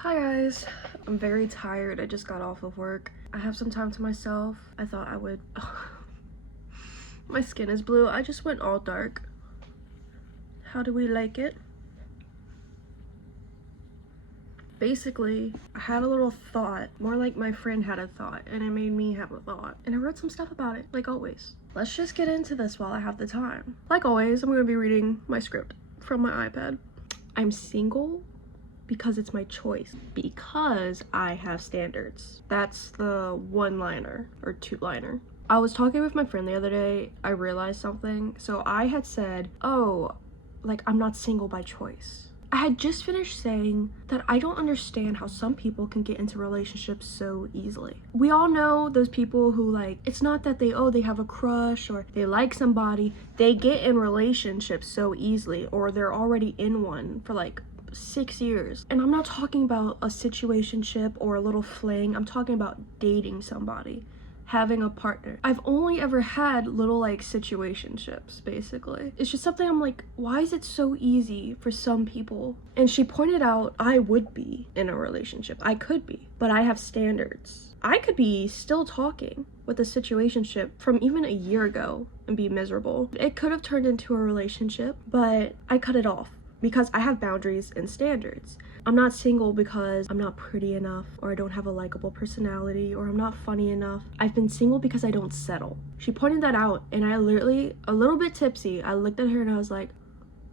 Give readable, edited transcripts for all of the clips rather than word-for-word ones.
Hi guys, I'm very tired. I just got off of work. I have some time to myself. I thought I would. My skin is blue. I just went all dark. How do we like it? Basically, I had a little thought, more like my friend had a thought, and it made me have a thought. And I wrote some stuff about it, like always. Let's just get into this while I have the time. Like always, I'm gonna be reading my script from my iPad. I'm single because it's my choice, because I have standards. That's the one-liner or two-liner. I was talking with my friend the other day. I realized something. So I had said, oh, like I'm not single by choice. I had just finished saying that I don't understand how some people can get into relationships so easily. We all know those people who, like, it's not that they have a crush or they like somebody. They get in relationships so easily, or they're already in one for like 6 years. And I'm not talking about a situationship or a little fling. I'm talking about dating somebody, having a partner. I've only ever had little like situationships, basically. It's just something I'm like, why is it so easy for some people? And she pointed out I would be in a relationship. I could be, but I have standards. I could be still talking with a situationship from even a year ago and be miserable. It could have turned into a relationship, but I cut it off because I have boundaries and standards. I'm not single because I'm not pretty enough, or I don't have a likable personality, or I'm not funny enough. I've been single because I don't settle. She pointed that out, and I literally, a little bit tipsy, I looked at her and I was like,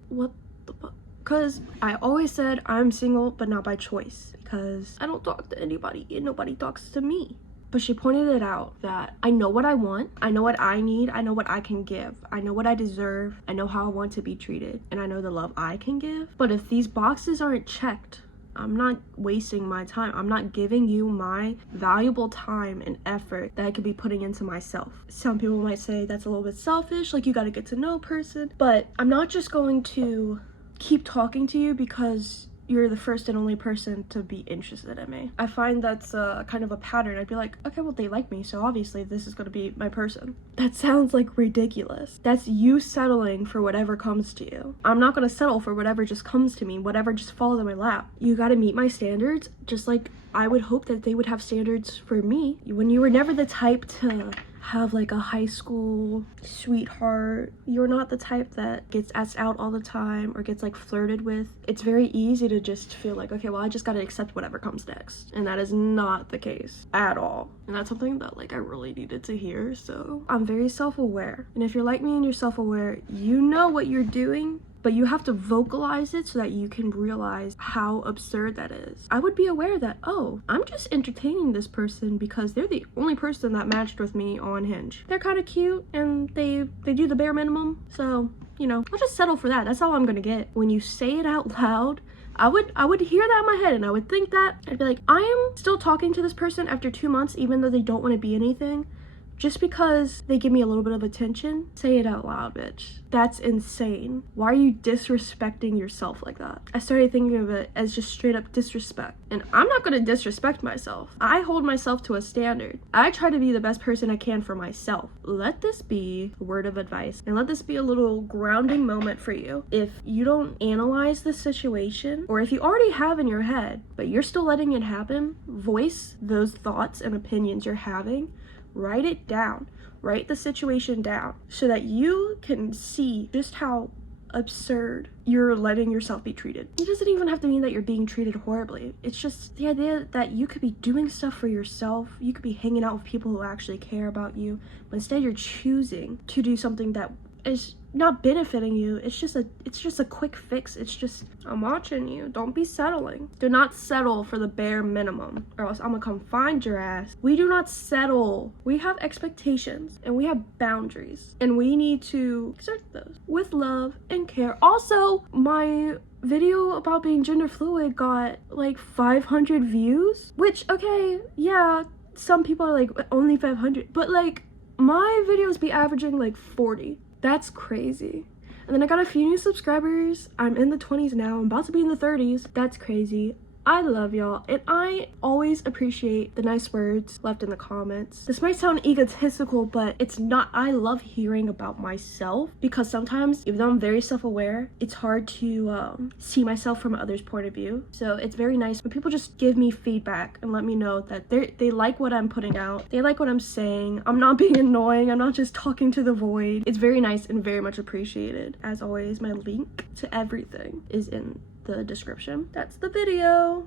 what the fuck? Because I always said I'm single, but not by choice, because I don't talk to anybody and nobody talks to me. But she pointed it out that I know what I want, I know what I need, I know what I can give, I know what I deserve, I know how I want to be treated, and I know the love I can give. But if these boxes aren't checked, I'm not wasting my time. I'm not giving you my valuable time and effort that I could be putting into myself. Some people might say that's a little bit selfish, like you gotta get to know a person, but I'm not just going to keep talking to you because you're the first and only person to be interested in me. I find that's kind of a pattern. I'd be like, okay, well, they like me, so obviously this is gonna be my person. That sounds like ridiculous. That's you settling for whatever comes to you. I'm not gonna settle for whatever just comes to me, whatever just falls in my lap. You gotta meet my standards, just like I would hope that they would have standards for me. When you were never the type to have like a high school sweetheart, you're not the type that gets asked out all the time or gets like flirted with. It's very easy to just feel like, okay, well, I just gotta accept whatever comes next, and that is not the case at all. And that's something that like I really needed to hear. So I'm very self-aware, and if you're like me and you're self-aware, you know what you're doing, but you have to vocalize it so that you can realize how absurd that is. I would be aware that, oh, I'm just entertaining this person because they're the only person that matched with me on Hinge. They're kind of cute and they do the bare minimum, so, you know, I'll just settle for that. That's all I'm gonna get. When you say it out loud, I would hear that in my head and I would think that. I'd be like, I am still talking to this person after 2 months even though they don't want to be anything. Just because they give me a little bit of attention. Say it out loud, bitch. That's insane. Why are you disrespecting yourself like that? I started thinking of it as just straight up disrespect. And I'm not gonna disrespect myself. I hold myself to a standard. I try to be the best person I can for myself. Let this be a word of advice, and let this be a little grounding moment for you. If you don't analyze the situation, or if you already have in your head, but you're still letting it happen, voice those thoughts and opinions you're having. Write it down. Write the situation down so that you can see just how absurd you're letting yourself be treated. It doesn't even have to mean that you're being treated horribly. It's just the idea that you could be doing stuff for yourself. You could be hanging out with people who actually care about you, but instead you're choosing to do something that is not benefiting you. It's just a quick fix. It's just, I'm watching you. Don't be settling. Do not settle for the bare minimum, or else I'm gonna come find your ass. We do not settle. We have expectations and we have boundaries, and we need to exert those with love and care. Also, my video about being gender fluid got like 500 views, which, okay, yeah, some people are like only 500, but like my videos be averaging like 40. That's crazy. And then I got a few new subscribers. I'm in the 20s now. I'm about to be in the 30s. That's crazy. I love y'all, and I always appreciate the nice words left in the comments. This might sound egotistical, but it's not. I love hearing about myself because sometimes, even though I'm very self-aware, it's hard to see myself from others' point of view. So it's very nice when people just give me feedback and let me know that they like what I'm putting out. They like what I'm saying. I'm not being annoying. I'm not just talking to the void. It's very nice and very much appreciated. As always, my link to everything is in the description. That's the video.